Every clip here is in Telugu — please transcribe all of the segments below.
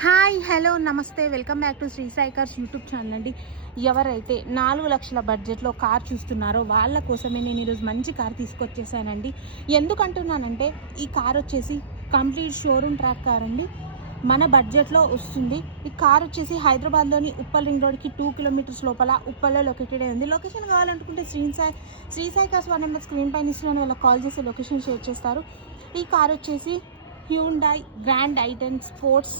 Hi hello namaste welcome back to Sri Sai cars YouTube channel అండి. ఎవరైతే 4 లక్షల బడ్జెట్లో కార్ చూస్తున్నారో వాళ్ళ కోసమే నేను ఈరోజు మంచి కార్ తీసుకొచ్చేసానండి. ఎందుకంటున్నానంటే ఈ కార్ వచ్చేసి కంప్లీట్ షోరూమ్ ట్రాక్ కార్ అండి. మన బడ్జెట్లో వస్తుంది. ఈ కార్ వచ్చేసి హైదరాబాద్లోని ఉప్పల్ రింగ్ రోడ్కి 2 కిలోమీటర్స్ లోపల ఉప్పల్లో లొకేటెడ్ ఉంది. లొకేషన్ కావాలనుకుంటే Sri Sai cars 1 number screen పైన ఇస్తున్నాను, వాళ్ళకి కాల్ చేసి లొకేషన్ షేర్ చేస్తారు. ఈ కార్ వచ్చేసి హ్యూండాయ్ గ్రాండ్ ఐ10 స్పోర్ట్స్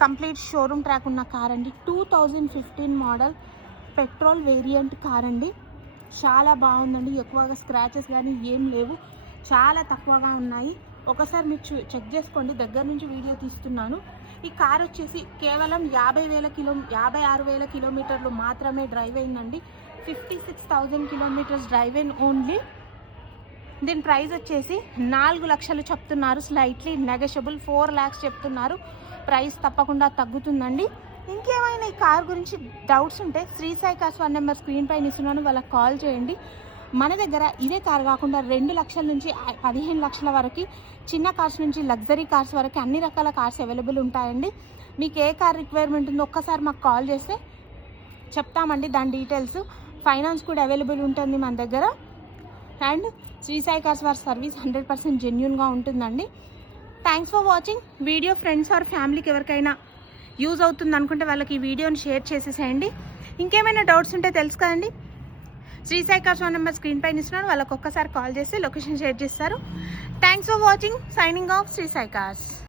కంప్లీట్ షోరూమ్ ట్రాక్ ఉన్న కార్ అండి. 2015 మోడల్ పెట్రోల్ వేరియంట్ కార్ అండి. చాలా బాగుందండి. ఎక్కువగా స్క్రాచెస్ కానీ ఏం లేవు, చాలా తక్కువగా ఉన్నాయి. ఒకసారి మీరు చెక్ చేసుకోండి, దగ్గర నుంచి వీడియో తీస్తున్నాను. ఈ కార్ వచ్చేసి కేవలం 56,000 కిలోమీటర్లు మాత్రమే డ్రైవ్ అయిందండి. 56,000 కిలోమీటర్స్ డ్రైవ్ అయిన ఓన్లీ. దీని ప్రైస్ వచ్చేసి 4 లక్షలు చెప్తున్నారు. స్లైట్లీ నెగోషియబుల్ 4 lakhs చెప్తున్నారు. ప్రైస్ తప్పకుండా తగ్గుతుందండి. ఇంకేమైనా ఈ కార్ గురించి డౌట్స్ ఉంటే Sri Sai cars 1 number screen పైన ఇస్తున్నాను, వాళ్ళకి కాల్ చేయండి. మన దగ్గర ఇదే కార్ కాకుండా 2 లక్షల నుంచి 15 లక్షల వరకు చిన్న కార్స్ నుంచి లగ్జరీ కార్స్ వరకు అన్ని రకాల కార్స్ అవైలబుల్ ఉంటాయండి. మీకు ఏ కార్ రిక్వైర్మెంట్ ఉందో ఒక్కసారి మాకు కాల్ చేస్తే చెప్తామండి దాని డీటెయిల్స్. ఫైనాన్స్ కూడా అవైలబుల్ ఉంటుంది మన దగ్గర. అండ్ శ్రీ సాయి కార్స్ వారి సర్వీస్ 100% జెన్యూన్గా ఉంటుందండి. Thanks for watching video. Friends or ఫ్యామిలీకి ఎవరికైనా యూజ్ అవుతుంది అనుకుంటే వాళ్ళకి ఈ వీడియోని షేర్ చేసేసేయండి. ఇంకేమైనా డౌట్స్ ఉంటే తెలుసు కదండి, Sri Sai cars 1 number screen పైన ఇస్తున్నారు, వాళ్ళకి ఒక్కసారి కాల్ చేసి లొకేషన్ షేర్ చేస్తారు. Thanks for watching. Signing off Sri Sai cars.